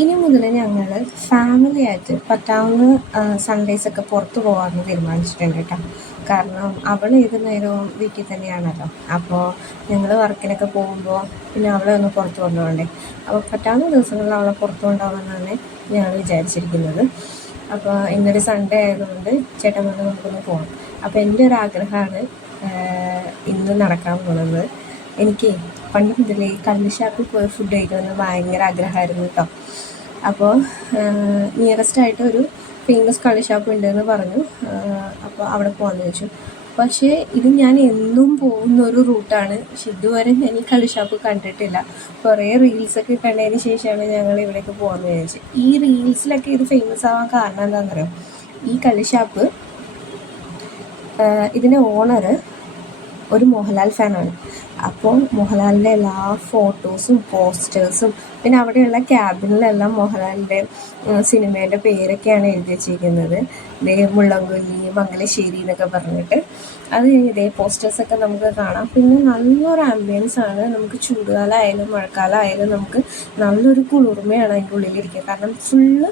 ഇനി മുതൽ ഞങ്ങൾ ഫാമിലി ആയിട്ട് പറ്റാവുന്ന സൺഡേസൊക്കെ പുറത്ത് പോകാമെന്ന് തീരുമാനിച്ചിട്ടുണ്ട് കേട്ടോ. കാരണം അവൾ ഏത് നേരവും വീട്ടിൽ തന്നെയാണല്ലോ. അപ്പോൾ ഞങ്ങൾ വർക്കിനൊക്കെ പോകുമ്പോൾ പിന്നെ അവളെ ഒന്ന് പുറത്ത് കൊണ്ടുപോകണ്ടേ. അപ്പോൾ പറ്റാവുന്ന ദിവസങ്ങളിൽ അവളെ പുറത്ത് കൊണ്ടുപോകാമെന്നാണ് ഞങ്ങൾ വിചാരിച്ചിരിക്കുന്നത്. അപ്പോൾ ഇന്നൊരു സൺഡേ ആയതുകൊണ്ട് ചേട്ടൻ കൊണ്ട് നമുക്കൊന്ന് പോകാം. അപ്പോൾ എൻ്റെ ഒരു ആഗ്രഹമാണ് ഇന്ന് നടക്കാൻ പോകുന്നത്. എനിക്ക് പണ്ട് മുതലേ ഈ കള്ള് ഷാപ്പിൽ പോയി ഫുഡ് കഴിക്കണമെന്ന് ഭയങ്കര ആഗ്രഹമായിരുന്നു കേട്ടോ. അപ്പോൾ നിയറസ്റ്റ് ആയിട്ട് ഒരു ഫേമസ് കള്ള് ഷാപ്പ് ഉണ്ടെന്ന് പറഞ്ഞു. അപ്പോൾ അവിടെ പോകാമെന്ന് വെച്ചു. പക്ഷേ ഇത് ഞാൻ എന്നും പോകുന്ന ഒരു റൂട്ടാണ്. പക്ഷെ ഇതുവരെ ഞാൻ ഈ കള്ള് ഷാപ്പ് കണ്ടിട്ടില്ല. കുറേ റീൽസൊക്കെ കണ്ടതിന് ശേഷമാണ് ഞങ്ങൾ ഇവിടേക്ക് പോകാമെന്ന് വിചാരിച്ചത്. ഈ റീൽസിലൊക്കെ ഇത് ഫേമസ് ആവാൻ കാരണം എന്താണെന്ന് അറിയാം. ഈ കള്ള് ഷാപ്പ് ഇതിൻ്റെ ഓണർ ഒരു മോഹൻലാൽ ഫാനാണ്. അപ്പോൾ മോഹൻലാലിൻ്റെ എല്ലാ ഫോട്ടോസും പോസ്റ്റേഴ്സും പിന്നെ അവിടെയുള്ള ക്യാബിനിലെല്ലാം മോഹൻലാലിൻ്റെ സിനിമേൻ്റെ പേരൊക്കെയാണ് എഴുതി വച്ചിരിക്കുന്നത്. മുള്ളംകൊല്ലി, മംഗലശ്ശേരി എന്നൊക്കെ പറഞ്ഞിട്ട്. അത് ഇതേ പോസ്റ്റേഴ്സൊക്കെ നമുക്ക് കാണാം. പിന്നെ നല്ലൊരു ആംബിയൻസ് ആണ്. നമുക്ക് ചൂടുകാലമായാലും മഴക്കാലമായാലും നമുക്ക് നല്ലൊരു കുളിർമയാണ് അതിൻ്റെ ഉള്ളിലിരിക്കുക. കാരണം ഫുള്ള്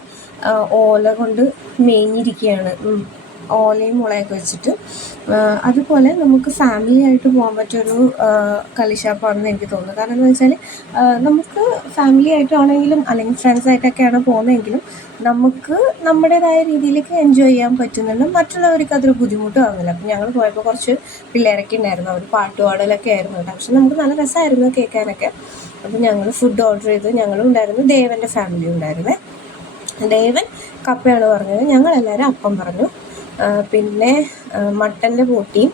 ഓല കൊണ്ട് മേഞ്ഞിരിക്കുകയാണ്, ഓലയും മുളയൊക്കെ വെച്ചിട്ട്. അതുപോലെ നമുക്ക് ഫാമിലി ആയിട്ട് പോകാൻ പറ്റിയൊരു കള്ള് ഷാപ്പാണെന്ന് എനിക്ക് തോന്നുന്നു. കാരണം എന്താ വെച്ചാൽ നമുക്ക് ഫാമിലി ആയിട്ടാണെങ്കിലും അല്ലെങ്കിൽ ഫ്രണ്ട്സായിട്ടൊക്കെയാണ് പോകുന്നതെങ്കിലും നമുക്ക് നമ്മുടേതായ രീതിയിലേക്ക് എൻജോയ് ചെയ്യാൻ പറ്റുന്നുണ്ട്. മറ്റുള്ളവർക്ക് അതൊരു ബുദ്ധിമുട്ടും ആവുന്നില്ല. അപ്പം ഞങ്ങൾ പോയപ്പോൾ കുറച്ച് പിള്ളേരൊക്കെ ഉണ്ടായിരുന്നു. അവർ പാട്ടുപാടലൊക്കെ ആയിരുന്നു കേട്ടോ. പക്ഷെ നമുക്ക് നല്ല രസമായിരുന്നു കേൾക്കാനൊക്കെ. അപ്പം ഞങ്ങൾ ഫുഡ് ഓർഡർ ചെയ്തു. ഞങ്ങളും ഉണ്ടായിരുന്നു, ദേവൻ്റെ ഫാമിലി ഉണ്ടായിരുന്നേ. ദേവൻ കപ്പയാണ് പറഞ്ഞത്, ഞങ്ങളെല്ലാവരും അപ്പം പറഞ്ഞു. പിന്നെ മട്ടൻ്റെ ബോട്ടിയും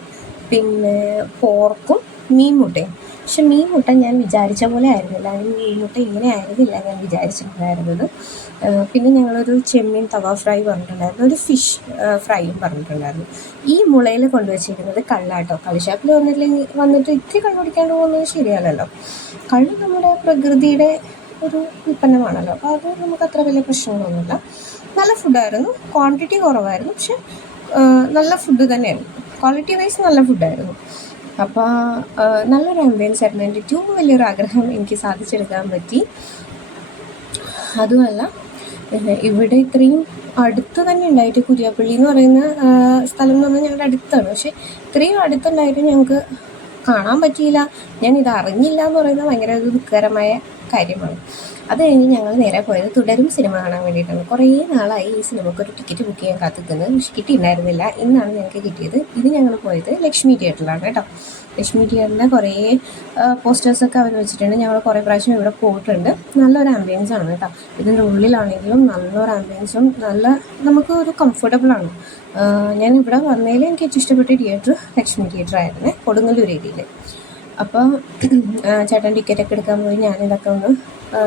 പിന്നെ പോർക്കും മീൻ മുട്ടയും. പക്ഷെ മീൻ മുട്ട ഞാൻ വിചാരിച്ച പോലെ ആയിരുന്നില്ല. അതിന് മീൻ മുട്ട ഇങ്ങനെ ആയിരുന്നില്ല ഞാൻ വിചാരിച്ചിട്ടുണ്ടായിരുന്നത്. പിന്നെ ഞങ്ങളൊരു ചെമ്മീൻ തവ ഫ്രൈ പറഞ്ഞിട്ടുണ്ടായിരുന്നു, ഒരു ഫിഷ് ഫ്രൈയും പറഞ്ഞിട്ടുണ്ടായിരുന്നു. ഈ മുളയിൽ കൊണ്ടുവച്ചിരിക്കുന്നത് കള്ളാട്ടോ. കള്ള് ഷാപ്പിൽ വന്നിട്ട് ഇത്തിരി കള്ള് കുടിക്കാണ്ട് പോകുന്നത് ശരിയല്ലല്ലോ. കള്ള് നമ്മുടെ പ്രകൃതിയുടെ ഒരു ഉൽപ്പന്നമാണല്ലോ. അപ്പോൾ അത് നമുക്ക് അത്ര വലിയ പ്രശ്നങ്ങളൊന്നുമില്ല. നല്ല ഫുഡായിരുന്നു, ക്വാണ്ടിറ്റി കുറവായിരുന്നു, പക്ഷെ നല്ല ഫുഡ് തന്നെയായിരുന്നു. ക്വാളിറ്റി വൈസ് നല്ല ഫുഡായിരുന്നു. അപ്പോൾ നല്ലൊരു ആംബിയൻസ് ആയിരുന്നു. എൻ്റെ ഏറ്റവും വലിയൊരു ആഗ്രഹം എനിക്ക് സാധിച്ചെടുക്കാൻ പറ്റി. അതുമല്ല, ഇവിടെ ഇത്രയും അടുത്ത് തന്നെ ഉണ്ടായിട്ട്, കുര്യാപ്പള്ളി എന്ന് പറയുന്ന സ്ഥലം എന്ന് പറഞ്ഞാൽ ഞങ്ങളുടെ അടുത്താണ്. പക്ഷേ ഇത്രയും അടുത്തുണ്ടായിട്ട് ഞങ്ങൾക്ക് കാണാൻ പറ്റിയില്ല. ഞാനിത് അറിഞ്ഞില്ല എന്ന് പറയുന്നത് ഭയങ്കര ഒരു ദുഃഖകരമായ കാര്യമാണ്. അത് കഴിഞ്ഞ് ഞങ്ങൾ നേരെ പോയത് തുടരും സിനിമ കാണാൻ വേണ്ടിയിട്ടാണ്. കുറേ നാളായി ഈ സിനിമയ്ക്കൊരു ടിക്കറ്റ് ബുക്ക് ചെയ്യാൻ കാത്തിക്കുന്നത്. പക്ഷെ കിട്ടിയിട്ടുണ്ടായിരുന്നില്ല. ഇന്നാണ് ഞങ്ങൾക്ക് കിട്ടിയത്. ഇത് ഞങ്ങൾ പോയത് ലക്ഷ്മി തിയേറ്ററിലാണ് കേട്ടോ. ലക്ഷ്മി തിയേറ്ററിൻ്റെ കുറേ പോസ്റ്റേഴ്സൊക്കെ അവർ വെച്ചിട്ടുണ്ട്. ഞങ്ങൾ കുറേ പ്രാവശ്യം ഇവിടെ പോയിട്ടുണ്ട്. നല്ലൊരു ആംബിയൻസ് ആണ് കേട്ടോ. ഇതിൻ്റെ ഉള്ളിലാണെങ്കിലും നല്ലൊരു ആംബിയൻസും നല്ല നമുക്ക് ഒരു കംഫർട്ടബിളാണ്. ഞാൻ ഇവിടെ വന്നതിൽ എനിക്ക് ഏറ്റവും ഇഷ്ടപ്പെട്ട തിയേറ്റർ ലക്ഷ്മി തിയേറ്റർ ആയിരുന്നേ, കൊടുങ്ങല്ലൂർ ഏരിയയിൽ. അപ്പോൾ ചേട്ടൻ ടിക്കറ്റൊക്കെ എടുക്കാൻ പോയി ഞാനിതൊക്കെ ഒന്ന്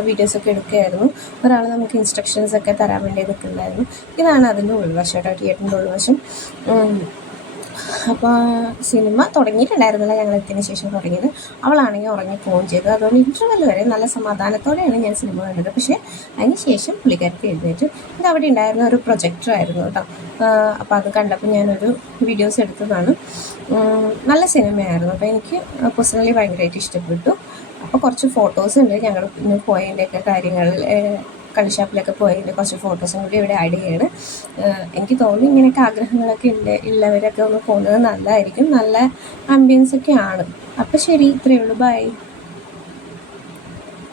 വീഡിയോസൊക്കെ എടുക്കുകയായിരുന്നു. ഒരാൾ നമുക്ക് ഇൻസ്ട്രക്ഷൻസൊക്കെ തരാൻ വേണ്ടി നിൽക്കുന്നുണ്ടായിരുന്നു. ഇതാണ് അതിൻ്റെ ഉൾവശം കേട്ടോ, തിയേറ്ററിൻ്റെ ഉൾവശം. അപ്പോൾ സിനിമ തുടങ്ങിയിട്ടുണ്ടായിരുന്നില്ല, ഞങ്ങൾ എത്തിയതിന് ശേഷം തുടങ്ങിയത്. അവളാണെങ്കിൽ ഉറങ്ങി ഫോൺ ചെയ്തു. അതുകൊണ്ട് ഇൻ്റർവെൽ വരെ നല്ല സമാധാനത്തോടെയാണ് ഞാൻ സിനിമ കണ്ടത്. പക്ഷേ അതിന് ശേഷം പുള്ളിക്കാരത്തി എഴുന്നേറ്റ്. ഇത് അവിടെ ഉണ്ടായിരുന്ന ഒരു പ്രൊജക്ടറായിരുന്നു കേട്ടോ. അപ്പോൾ അത് കണ്ടപ്പോൾ ഞാനൊരു വീഡിയോസ് എടുത്തതാണ്. നല്ല സിനിമയായിരുന്നു. അപ്പോൾ എനിക്ക് പേഴ്സണലി ഭയങ്കരമായിട്ട് ഇഷ്ടപ്പെട്ടു. അപ്പോൾ കുറച്ച് ഫോട്ടോസ് ഉണ്ട് ഞങ്ങൾ ഇന്ന് പോയതിൻ്റെയൊക്കെ കാര്യങ്ങൾ. കള്ള് ഷാപ്പിലൊക്കെ പോയതിൻ്റെ കുറച്ച് ഫോട്ടോസും കൂടി ഇവിടെ ആഡ് ചെയ്യാണ്. എനിക്ക് തോന്നുന്നു ഇങ്ങനെയൊക്കെ ആഗ്രഹങ്ങളൊക്കെ ഉള്ളവരൊക്കെ ഒന്ന് പോകുന്നത് നല്ലതായിരിക്കും. നല്ല ആംബിയൻസൊക്കെയാണ്. അപ്പോൾ ശരി, ഇത്രയേ ഉള്ളൂ. ബൈ.